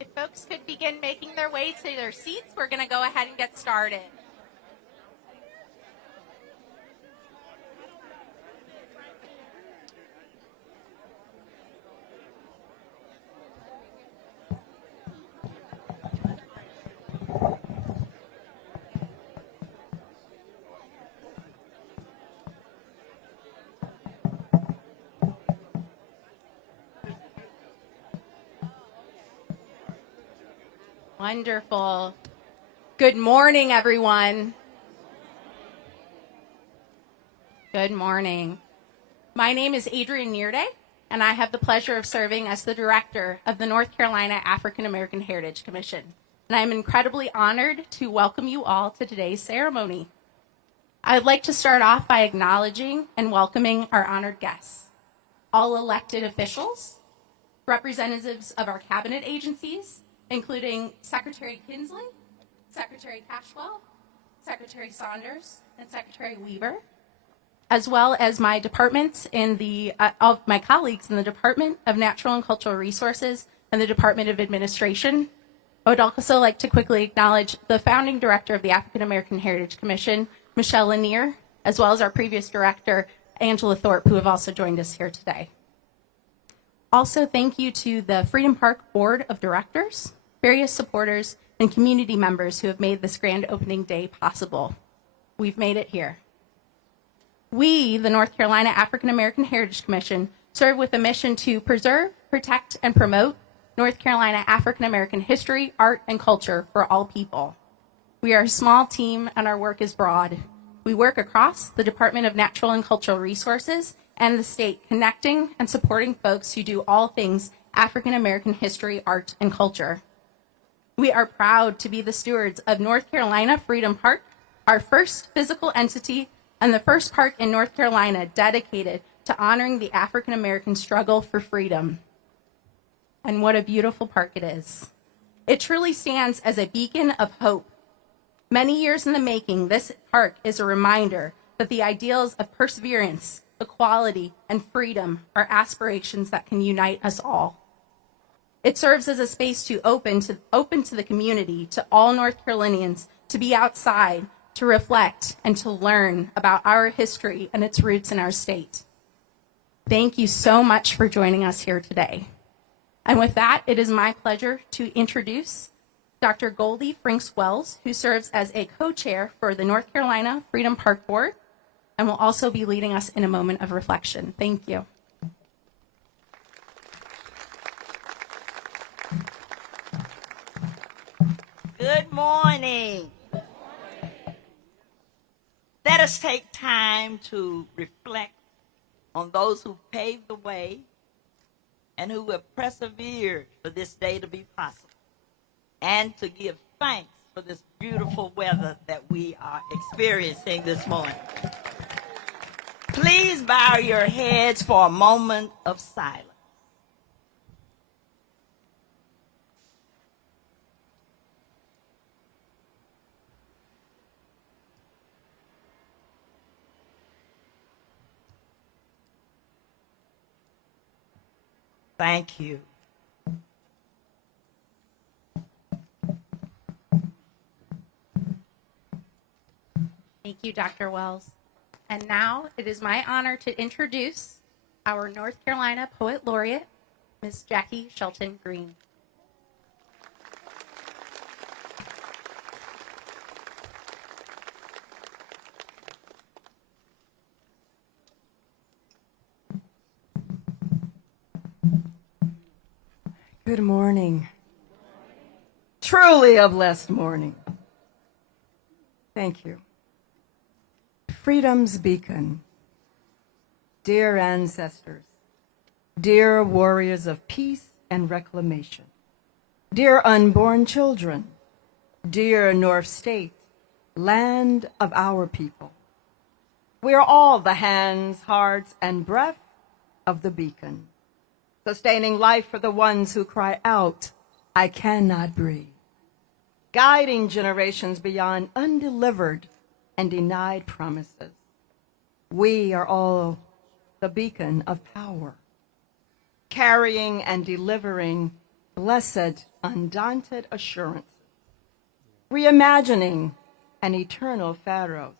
If folks could begin making their way to their seats, we're going to go ahead and get started. Wonderful. Good morning, everyone. Good morning. My name is Adrienne Nearday, and I have the pleasure of serving as the director of the North Carolina African American Heritage Commission. And I'm incredibly honored to welcome you all to today's ceremony. I'd like to start off by acknowledging and welcoming our honored guests, all elected officials, representatives of our cabinet agencies, including Secretary Kinsley, Secretary Cashwell, Secretary Saunders, and Secretary Weaver, as well as my departments of my colleagues in the Department of Natural and Cultural Resources and the Department of Administration. I would also like to quickly acknowledge the founding director of the African American Heritage Commission, Michelle Lanier, as well as our previous director, Angela Thorpe, who have also joined us here today. Also, thank you to the Freedom Park Board of Directors, various supporters, and community members who have made this grand opening day possible. We've made it here. We, the North Carolina African American Heritage Commission, serve with a mission to preserve, protect, and promote North Carolina African American history, art, and culture for all people. We are a small team and our work is broad. We work across the Department of Natural and Cultural Resources and the state, connecting and supporting folks who do all things African American history, art, and culture. We are proud to be the stewards of North Carolina Freedom Park, our first physical entity and the first park in North Carolina dedicated to honoring the African American struggle for freedom. And what a beautiful park it is. It truly stands as a beacon of hope. Many years in the making, this park is a reminder that the ideals of perseverance, equality, and freedom are aspirations that can unite us all. It serves as a space to open to the community, to all North Carolinians, to be outside, to reflect, and to learn about our history and its roots in our state. Thank you so much for joining us here today. And with that, it is my pleasure to introduce Dr. Goldie Franks-Wells, who serves as a co-chair for the North Carolina Freedom Park Board, and will also be leading us in a moment of reflection. Thank you. Good morning. Let us take time to reflect on those who paved the way and who have persevered for this day to be possible, and to give thanks for this beautiful weather that we are experiencing this morning. Please bow your heads for a moment of silence. Thank you. Thank you, Dr. Wells. And now it is my honor to introduce our North Carolina Poet Laureate, Ms. Jackie Shelton Green. Good morning. Truly a blessed morning. Thank you. Freedom's beacon. Dear ancestors, dear warriors of peace and reclamation, dear unborn children, dear North State, land of our people, we are all the hands, hearts, and breath of the beacon, sustaining life for the ones who cry out, I cannot breathe, guiding generations beyond undelivered and denied promises. We are all the beacon of power, carrying and delivering blessed, undaunted assurance, reimagining an eternal Pharaoh,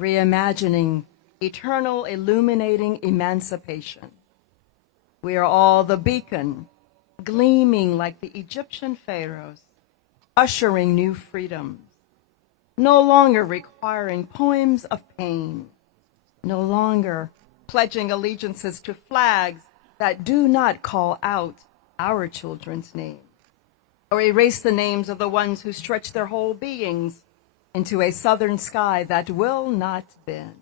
reimagining eternal illuminating emancipation. We are all the beacon, gleaming like the Egyptian pharaohs, ushering new freedoms, no longer requiring poems of pain, no longer pledging allegiances to flags that do not call out our children's names or erase the names of the ones who stretch their whole beings into a southern sky that will not bend.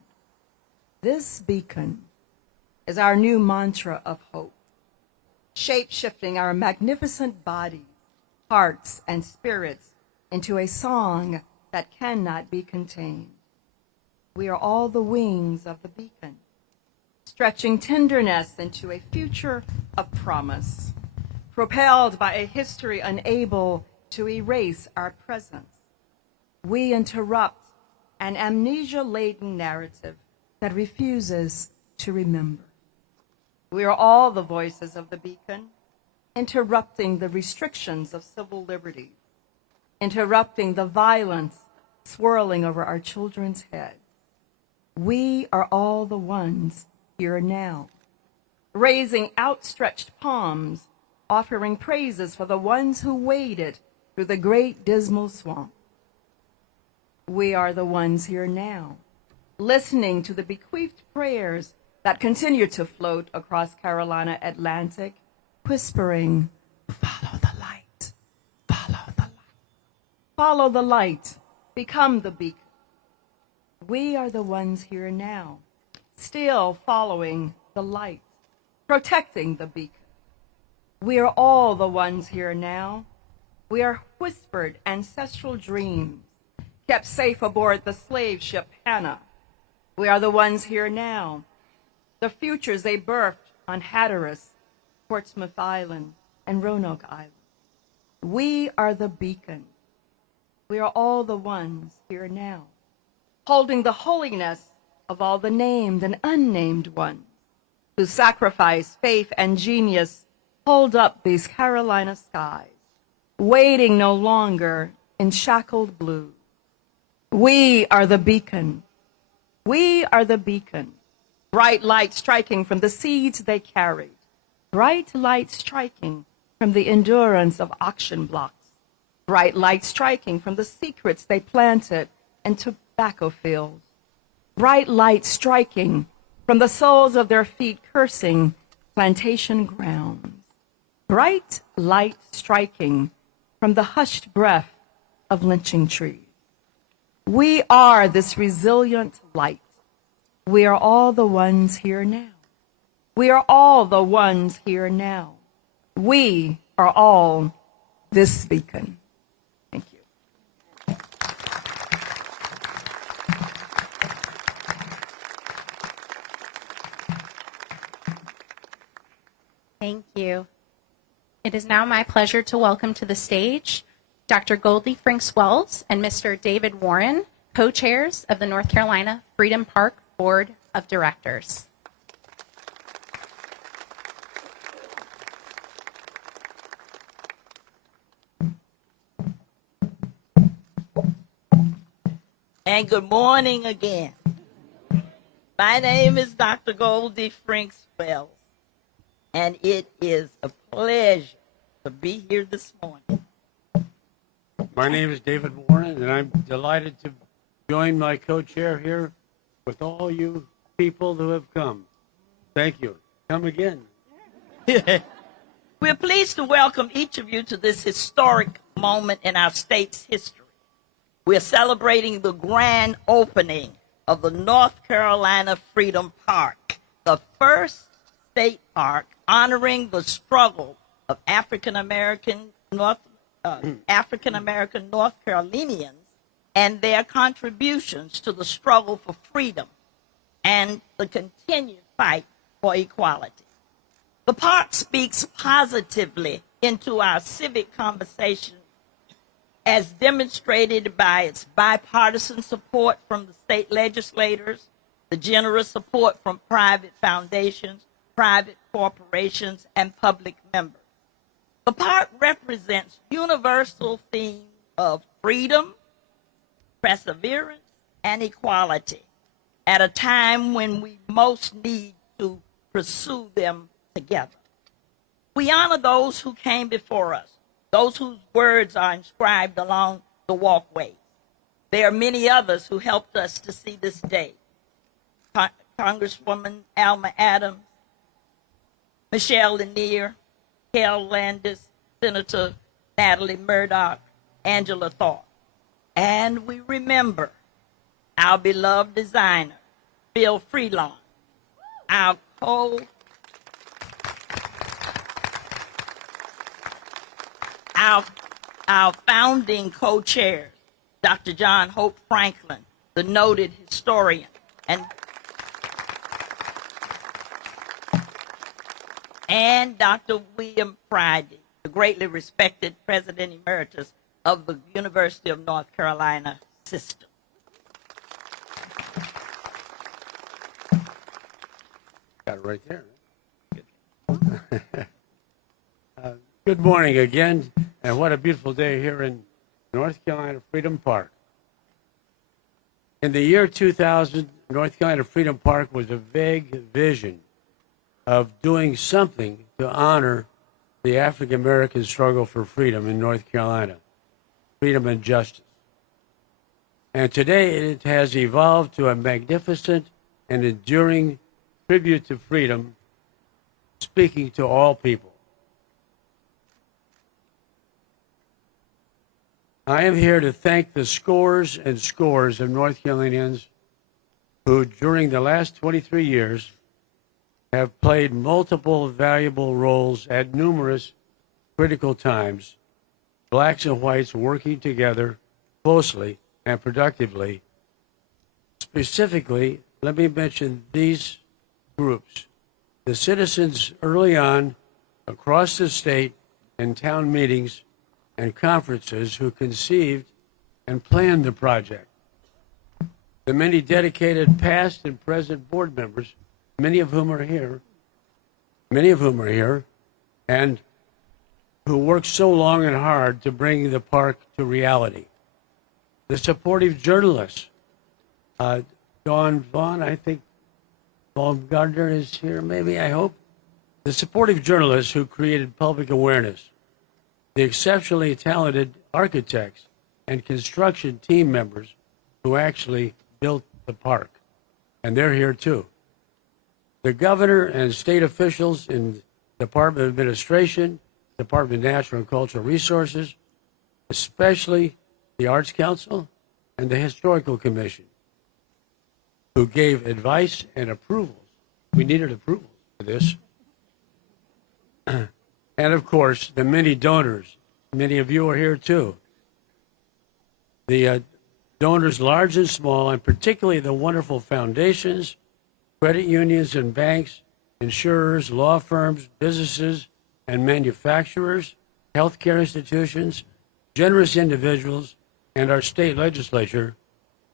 This beacon is our new mantra of hope, shape-shifting our magnificent bodies, hearts, and spirits into a song that cannot be contained. We are all the wings of the beacon, stretching tenderness into a future of promise, propelled by a history unable to erase our presence. We interrupt an amnesia-laden narrative that refuses to remember. We are all the voices of the beacon, interrupting the restrictions of civil liberties, interrupting the violence swirling over our children's heads. We are all the ones here now, raising outstretched palms, offering praises for the ones who waded through the great dismal swamp. We are the ones here now, listening to the bequeathed prayers that continue to float across Carolina Atlantic, whispering, follow the light, follow the light. Follow the light, become the beacon. We are the ones here now, still following the light, protecting the beacon. We are all the ones here now. We are whispered ancestral dreams, kept safe aboard the slave ship Hannah. We are the ones here now, the futures they birthed on Hatteras, Portsmouth Island, and Roanoke Island. We are the beacon. We are all the ones here now, holding the holiness of all the named and unnamed ones who sacrifice faith and genius, hold up these Carolina skies, waiting no longer in shackled blue. We are the beacon. We are the beacon. Bright light striking from the seeds they carried. Bright light striking from the endurance of auction blocks. Bright light striking from the secrets they planted in tobacco fields. Bright light striking from the soles of their feet cursing plantation grounds. Bright light striking from the hushed breath of lynching trees. We are this resilient light. We are all the ones here now. We are all the ones here now. We are all this beacon. Thank you. Thank you. It is now my pleasure to welcome to the stage Dr. Goldie Franks-Wells and Mr. David Warren, co-chairs of the North Carolina Freedom Park Board of Directors. And good morning again. My name is Dr. Goldie Franks Wells, and it is a pleasure to be here this morning. My name is David Warren, and I'm delighted to join my co-chair here with all you people who have come. Thank you. Come again. We're pleased to welcome each of you to this historic moment in our state's history. We're celebrating the grand opening of the North Carolina Freedom Park, the first state park honoring the struggle of African American North Carolinians and their contributions to the struggle for freedom and the continued fight for equality. The park speaks positively into our civic conversation as demonstrated by its bipartisan support from the state legislators, the generous support from private foundations, private corporations, and public members. The park represents universal themes of freedom, perseverance, and equality at a time when we most need to pursue them together. We honor those who came before us, those whose words are inscribed along the walkway. There are many others who helped us to see this day. Congresswoman Alma Adams, Michelle Lanier, Kel Landis, Senator Natalie Murdoch, Angela Thorpe. And we remember our beloved designer, Bill Freelon, our founding co-chairs, Dr. John Hope Franklin, the noted historian, and Dr. William Friday, the greatly respected President Emeritus of the University of North Carolina system. Got it right there. Good. Good morning again, and what a beautiful day here in North Carolina Freedom Park. In the year 2000, North Carolina Freedom Park was a vague vision of doing something to honor the African American struggle for freedom in North Carolina, freedom and justice. And today it has evolved to a magnificent and enduring tribute to freedom, speaking to all people. I am here to thank the scores and scores of North Carolinians who, during the last 23 years, have played multiple valuable roles at numerous critical times, blacks and whites working together closely and productively. Specifically, let me mention these groups. The citizens early on across the state in town meetings and conferences who conceived and planned the project. The many dedicated past and present board members, many of whom are here, and who worked so long and hard to bring the park to reality. The supportive journalists, Dawn Vaughn, I think Paul Gardner is here, maybe, I hope. The supportive journalists who created public awareness, the exceptionally talented architects and construction team members who actually built the park, and they're here too. The governor and state officials in Department of Administration, Department of Natural and Cultural Resources, especially the Arts Council and the Historical Commission, who gave advice and approvals. We needed approvals for this. And of course, the many donors. Many of you are here too. The donors, large and small, and particularly the wonderful foundations, credit unions and banks, insurers, law firms, businesses and manufacturers, healthcare institutions, generous individuals, and our state legislature,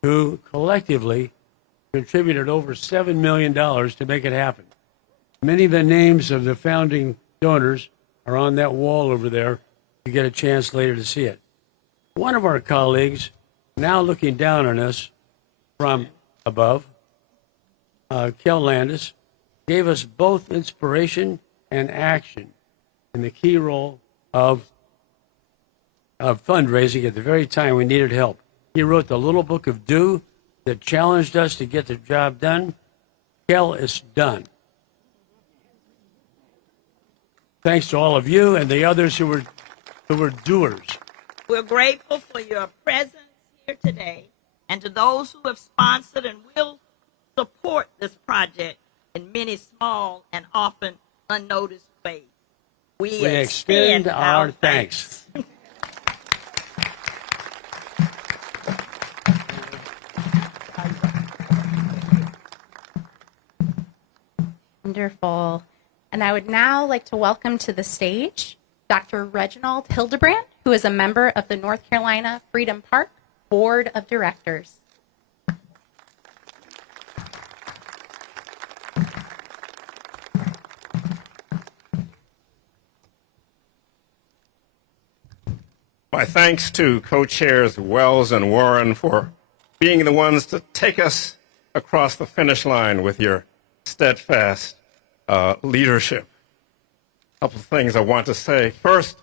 who collectively contributed over $7 million to make it happen. Many of the names of the founding donors are on that wall over there. You get a chance later to see it. One of our colleagues, now looking down on us from above, Kel Landis, gave us both inspiration and action in the key role of fundraising at the very time we needed help. He wrote the little book of Do that challenged us to get the job done. Kel is done. Thanks to all of you and the others who were doers. We're grateful for your presence here today and to those who have sponsored and will support this project in many small and often unnoticed ways. We extend our thanks. Wonderful. And I would now like to welcome to the stage Dr. Reginald Hildebrand, who is a member of the North Carolina Freedom Park Board of Directors. My thanks to co-chairs Wells and Warren for being the ones to take us across the finish line with your steadfast leadership. A couple of things I want to say. First,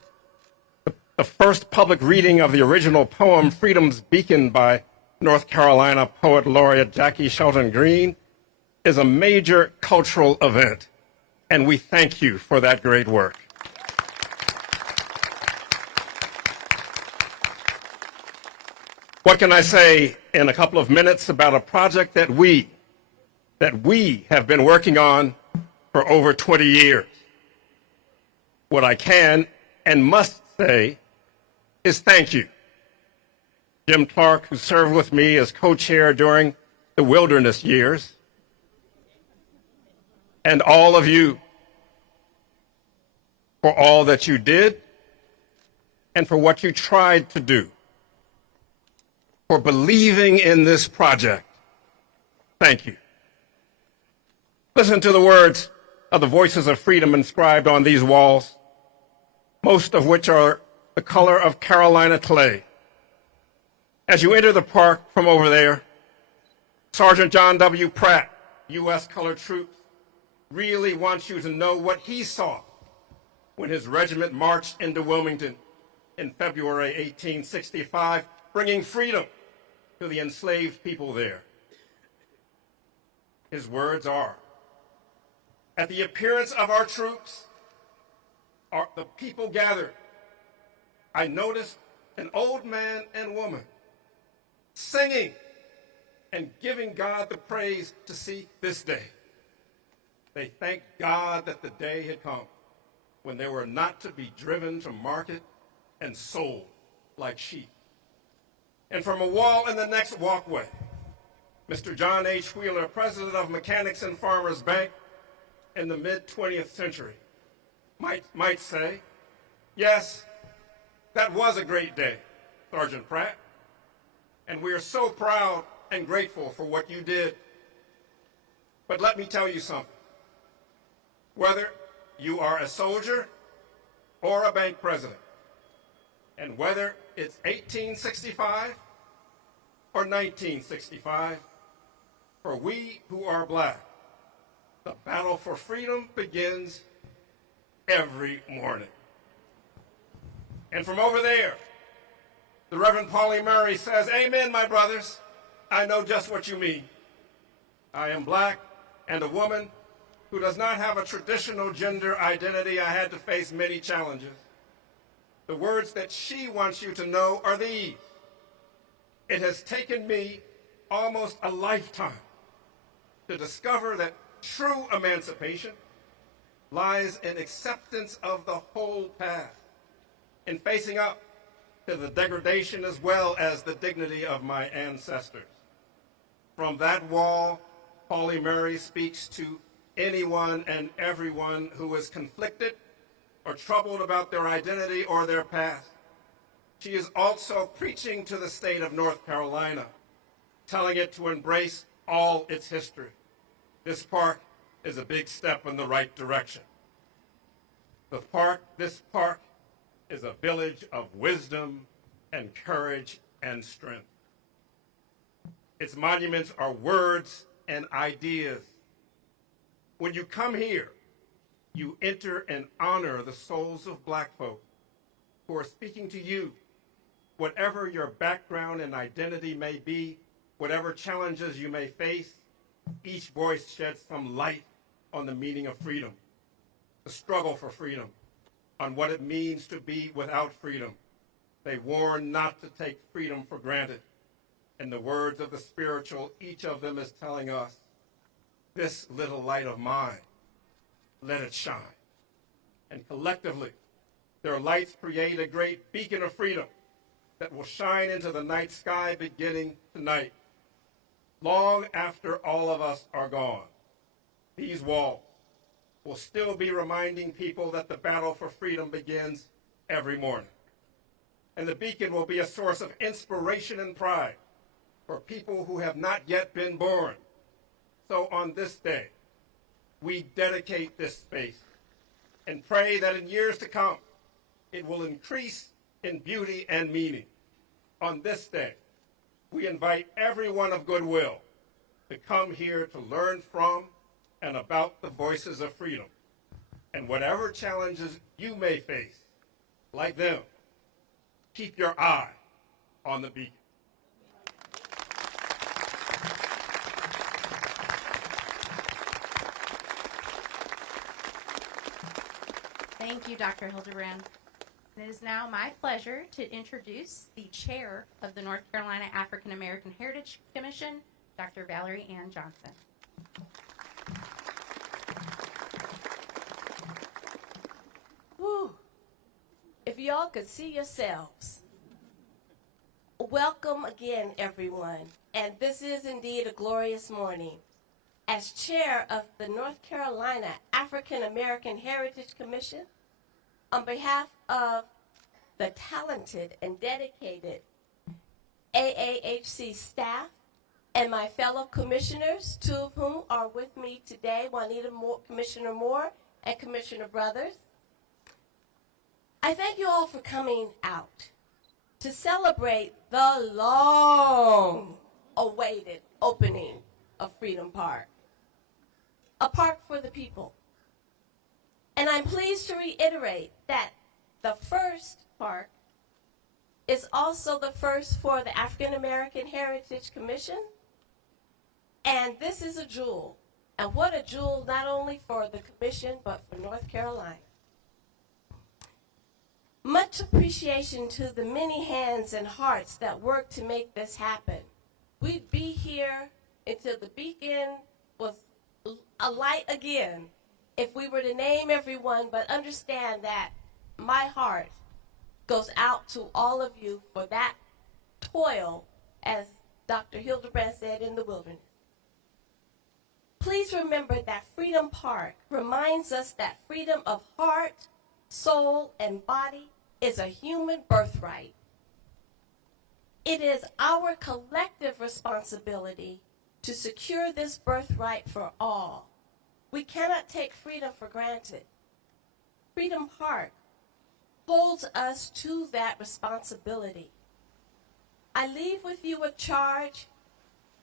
the first public reading of the original poem, Freedom's Beacon, by North Carolina poet laureate Jackie Shelton Green, is a major cultural event, and we thank you for that great work. What can I say in a couple of minutes about a project that we have been working on for over 20 years? What I can and must say is thank you. Jim Clark, who served with me as co-chair during the wilderness years, and all of you for all that you did and for what you tried to do, for believing in this project. Thank you. Listen to the words of the Voices of Freedom inscribed on these walls, most of which are the color of Carolina clay. As you enter the park from over there, Sergeant John W. Pratt, U.S. Colored Troops, really wants you to know what he saw when his regiment marched into Wilmington in February 1865, bringing freedom to the enslaved people there. His words are, "At the appearance of our troops, the people gathered. I noticed an old man and woman singing and giving God the praise to see this day. They thanked God that the day had come when they were not to be driven to market and sold like sheep." And from a wall in the next walkway, Mr. John H. Wheeler, president of Mechanics and Farmers Bank in the mid-20th century, might say, "Yes, that was a great day, Sergeant Pratt, and we are so proud and grateful for what you did. But let me tell you something. Whether you are a soldier or a bank president, and whether it's 1865 or 1965, for we who are black, the battle for freedom begins every morning." And from over there, the Reverend Pauli Murray says, "Amen, my brothers. I know just what you mean. I am black and a woman who does not have a traditional gender identity. I had to face many challenges. The words that she wants you to know are these. It has taken me almost a lifetime to discover that true emancipation lies in acceptance of the whole past, in facing up to the degradation as well as the dignity of my ancestors." From that wall, Pauli Murray speaks to anyone and everyone who is conflicted or troubled about their identity or their past. She is also preaching to the state of North Carolina, telling it to embrace all its history. This park is a big step in the right direction. This park is a village of wisdom and courage and strength. Its monuments are words and ideas When you come here, you enter and honor the souls of black folk who are speaking to you. Whatever your background and identity may be, whatever challenges you may face, each voice sheds some light on the meaning of freedom, the struggle for freedom, on what it means to be without freedom. They warn not to take freedom for granted. In the words of the spiritual, each of them is telling us, this little light of mine, let it shine. And collectively, their lights create a great beacon of freedom that will shine into the night sky beginning tonight. Long after all of us are gone, these walls will still be reminding people that the battle for freedom begins every morning. And the beacon will be a source of inspiration and pride for people who have not yet been born. So on this day, we dedicate this space and pray that in years to come, it will increase in beauty and meaning. On this day, we invite everyone of goodwill to come here to learn from and about the voices of freedom. And whatever challenges you may face, like them, keep your eye on the beacon. Thank you, Dr. Hildebrand. It is now my pleasure to introduce the chair of the North Carolina African American Heritage Commission, Dr. Valerie Ann Johnson. Whew. If y'all could see yourselves. Welcome again, everyone. And this is indeed a glorious morning. As chair of the North Carolina African American Heritage Commission, on behalf of the talented and dedicated AAHC staff and my fellow commissioners, two of whom are with me today, Commissioner Moore and Commissioner Brothers, I thank you all for coming out to celebrate the long-awaited opening of Freedom Park, a park for the people. And I'm pleased to reiterate that the first park is also the first for the African American Heritage Commission. And this is a jewel. And what a jewel not only for the commission, but for North Carolina. Much appreciation to the many hands and hearts that worked to make this happen. We'd be here until the beacon was alight again if we were to name everyone, but understand that my heart goes out to all of you for that toil, as Dr. Hildebrand said, in the wilderness. Please remember that Freedom Park reminds us that freedom of heart, soul, and body is a human birthright. It is our collective responsibility to secure this birthright for all. We cannot take freedom for granted. Freedom Park holds us to that responsibility. I leave with you a charge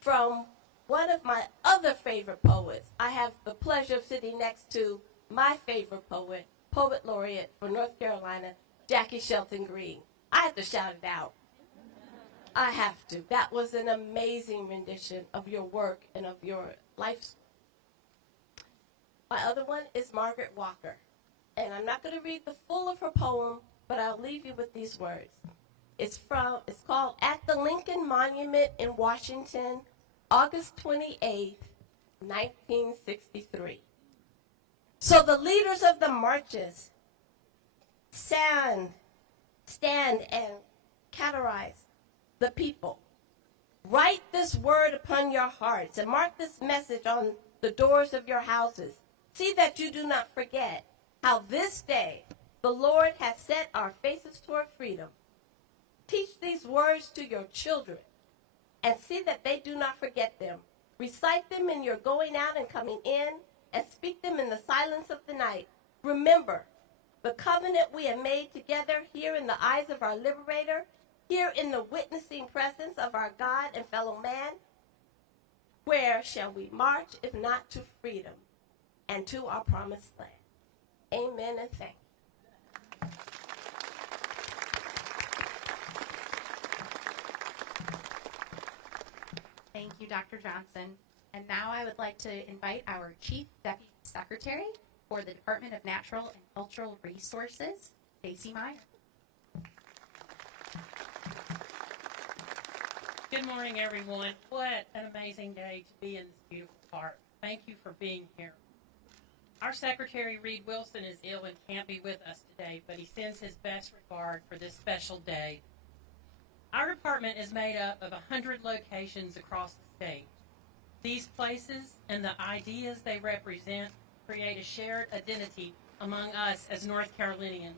from one of my other favorite poets. I have the pleasure of sitting next to my favorite poet, Poet Laureate for North Carolina, Jackie Shelton Green. I have to shout it out. I have to. That was an amazing rendition of your work and of your life. My other one is Margaret Walker. And I'm not going to read the full of her poem, but I'll leave you with these words. It's called At the Lincoln Monument in Washington, August 28th, 1963. So the leaders of the marches stand and categorize the people. Write this word upon your hearts and mark this message on the doors of your houses. See that you do not forget how this day the Lord has set our faces toward freedom. Teach these words to your children and see that they do not forget them. Recite them in your going out and coming in, and speak them in the silence of the night. Remember the covenant we have made together here in the eyes of our liberator, here in the witnessing presence of our God and fellow man. Where shall we march if not to freedom? and to our promised land. Amen and thank you. Thank you, Dr. Johnson. And now I would like to invite our Chief Deputy Secretary for the Department of Natural and Cultural Resources, Stacy Meyer. Good morning, everyone. What an amazing day to be in this beautiful park. Thank you for being here. Our Secretary, Reed Wilson, is ill and can't be with us today, but he sends his best regard for this special day. Our department is made up of 100 locations across the state. These places and the ideas they represent create a shared identity among us as North Carolinians.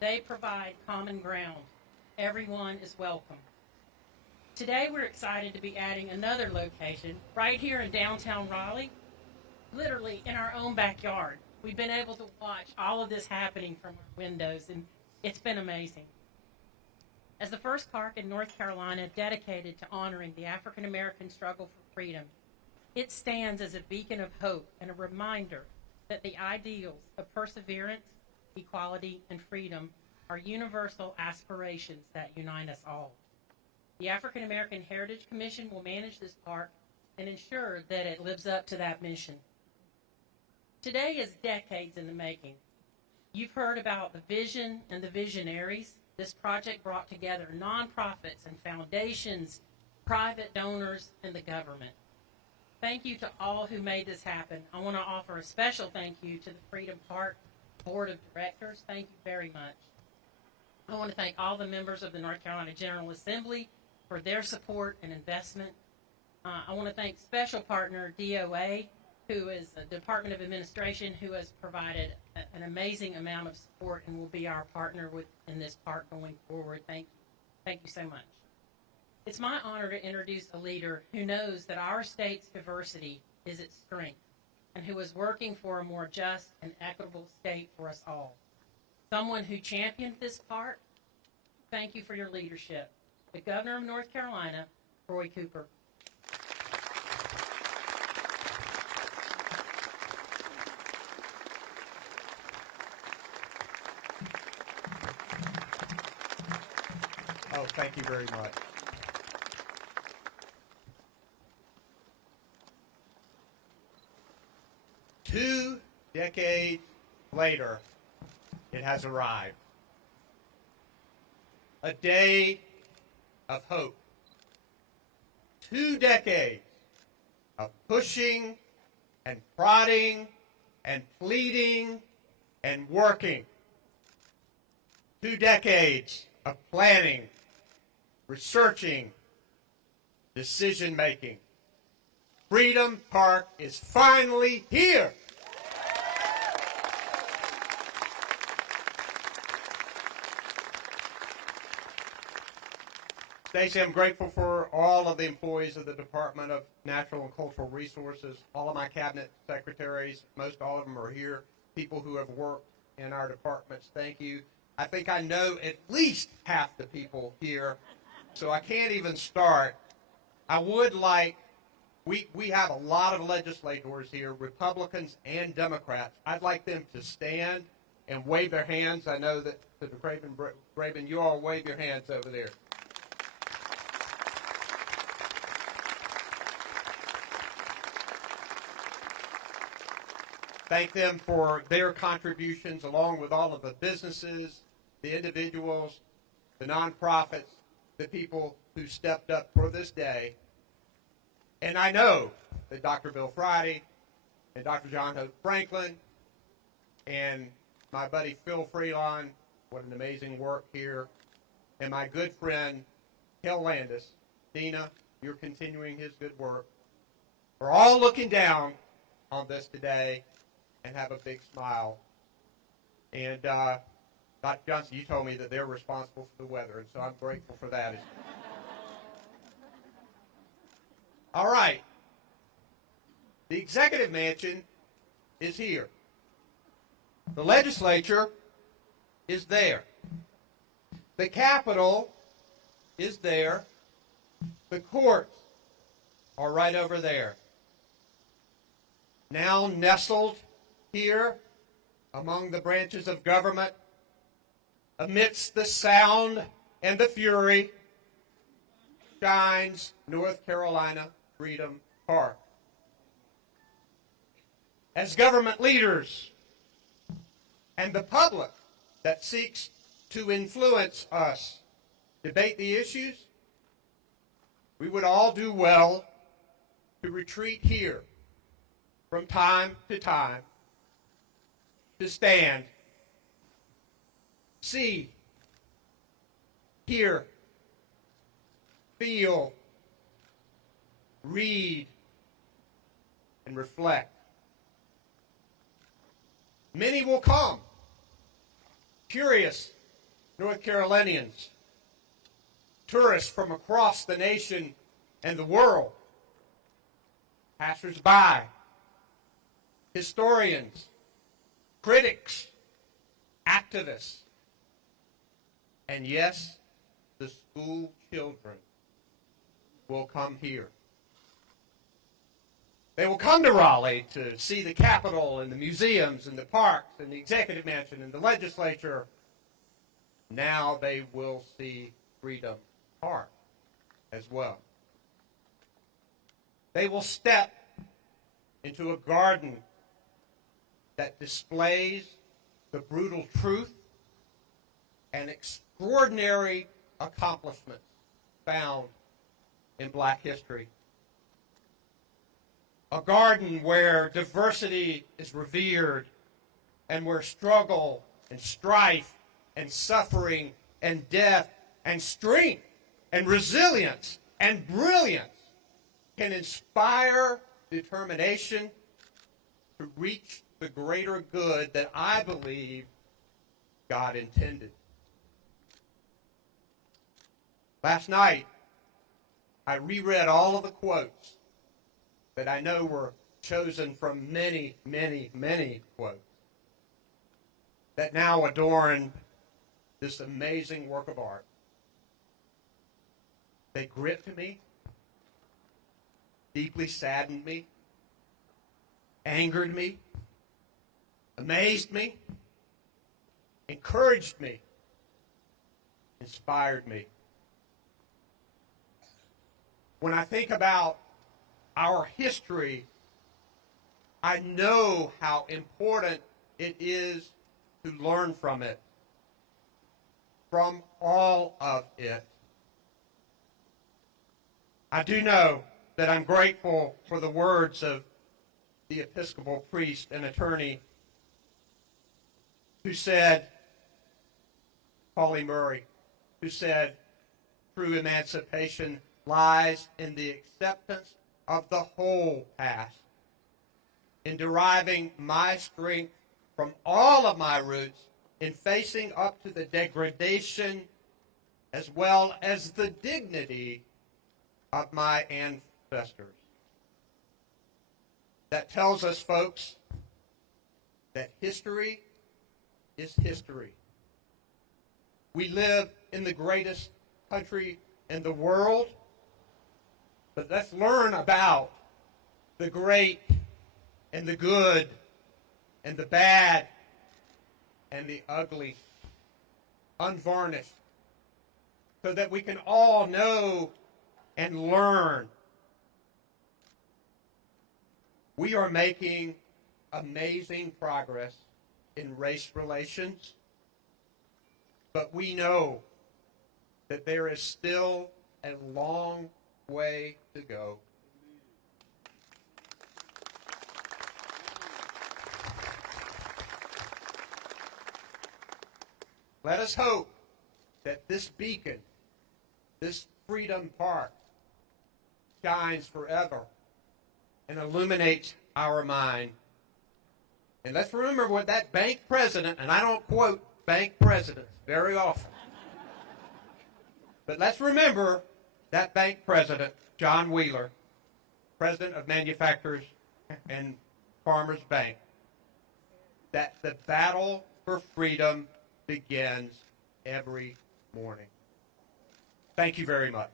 They provide common ground. Everyone is welcome. Today we're excited to be adding another location right here in downtown Raleigh, literally in our own backyard. We've been able to watch all of this happening from our windows, and it's been amazing. As the first park in North Carolina dedicated to honoring the African American struggle for freedom, it stands as a beacon of hope and a reminder that the ideals of perseverance, equality, and freedom are universal aspirations that unite us all. The African American Heritage Commission will manage this park and ensure that it lives up to that mission. Today is decades in the making. You've heard about the vision and the visionaries. This project brought together nonprofits and foundations, private donors, and the government. Thank you to all who made this happen. I want to offer a special thank you to the Freedom Park Board of Directors. Thank you very much. I want to thank all the members of the North Carolina General Assembly for their support and investment. I want to thank special partner DOA, who is the Department of Administration, who has provided an amazing amount of support and will be our partner in this park going forward. Thank you. Thank you so much. It's my honor to introduce a leader who knows that our state's diversity is its strength and who is working for a more just and equitable state for us all. Someone who championed this park. Thank you for your leadership. The Governor of North Carolina, Roy Cooper. Oh, thank you very much. Two decades later, it has arrived. A day of hope. 2 decades of pushing and prodding and pleading and working. 2 decades of planning, researching, decision-making. Freedom Park is finally here. Stacey, I'm grateful for all of the employees of the Department of Natural and Cultural Resources, all of my cabinet secretaries, most all of them are here, people who have worked in our departments. Thank you. I think I know at least half the people here, so I can't even start. I would like, we have a lot of legislators here, Republicans and Democrats. I'd like them to stand and wave their hands. I know that to the Craven, you all wave your hands over there. Thank them for their contributions, along with all of the businesses, the individuals, the nonprofits, the people who stepped up for this day. And I know that Dr. Bill Friday and Dr. John Hope Franklin and my buddy Phil Freelon, what an amazing work here, and my good friend Kel Landis, Dina, you're continuing his good work. We're all looking down on this today and have a big smile. And Dr. Johnson, you told me that they're responsible for the weather, and so I'm grateful for that. All right. The executive mansion is here. The legislature is there. The Capitol is there. The courts are right over there. Now nestled Here, among the branches of government, amidst the sound and the fury, shines North Carolina Freedom Park. As government leaders and the public that seeks to influence us debate the issues, we would all do well to retreat here from time to time, to stand, see, hear, feel, read, and reflect. Many will come, curious North Carolinians, tourists from across the nation and the world, passers-by, historians, critics, activists, and yes, the school children will come here. They will come to Raleigh to see the Capitol and the museums and the parks and the Executive Mansion and the legislature. Now they will see Freedom Park as well. They will step into a garden that displays the brutal truth and extraordinary accomplishments found in Black history. A garden where diversity is revered and where struggle and strife and suffering and death and strength and resilience and brilliance can inspire determination to reach the greater good that I believe God intended. Last night, I reread all of the quotes that I know were chosen from many, many, many quotes that now adorn this amazing work of art. They gripped me, deeply saddened me, angered me, amazed me, encouraged me, inspired me. When I think about our history, I know how important it is to learn from it, from all of it. I do know that I'm grateful for the words of the Episcopal priest and attorney who said, Pauli Murray, who said, true emancipation lies in the acceptance of the whole past, in deriving my strength from all of my roots, in facing up to the degradation as well as the dignity of my ancestors. That tells us, folks, that history is history. We live in the greatest country in the world, but let's learn about the great and the good and the bad and the ugly, unvarnished, so that we can all know and learn. We are making amazing progress in race relations, but we know that there is still a long way to go. Let us hope that this beacon, this Freedom Park, shines forever and illuminates our mind. And let's remember what that bank president, and I don't quote bank presidents very often, but let's remember that bank president, John Wheeler, president of Manufacturers and Farmers Bank, that the battle for freedom begins every morning. Thank you very much.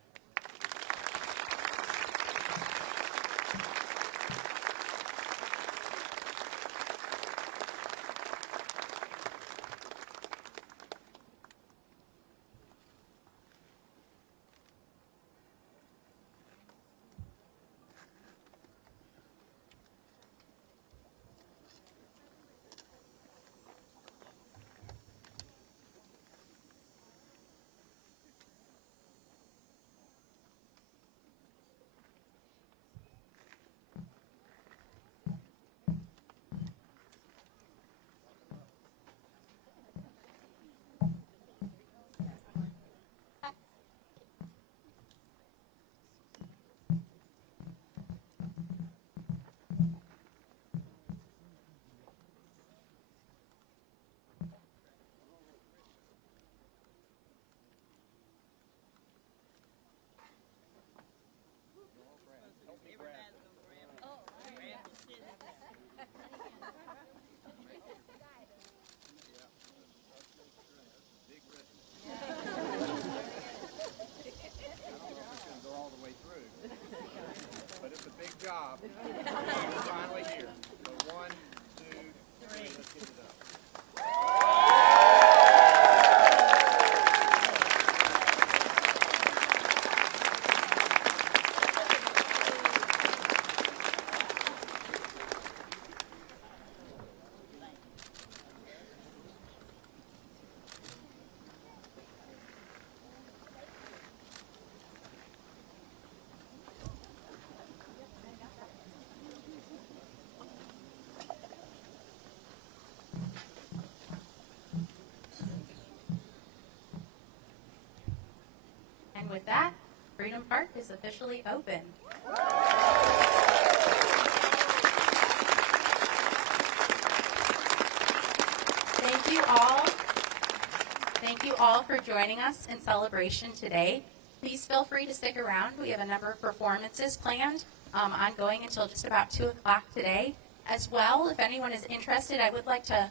is officially open. Thank you all. Thank you all for joining us in celebration today. Please feel free to stick around. We have a number of performances planned ongoing until just about 2 o'clock today. As well, if anyone is interested, I would like to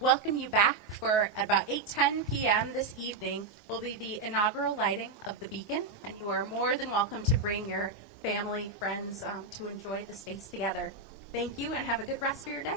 welcome you back for about 8:10 p.m. this evening will be the inaugural lighting of the beacon, and you are more than welcome to bring your family, friends to enjoy the space together. Thank you, and have a good rest of your day.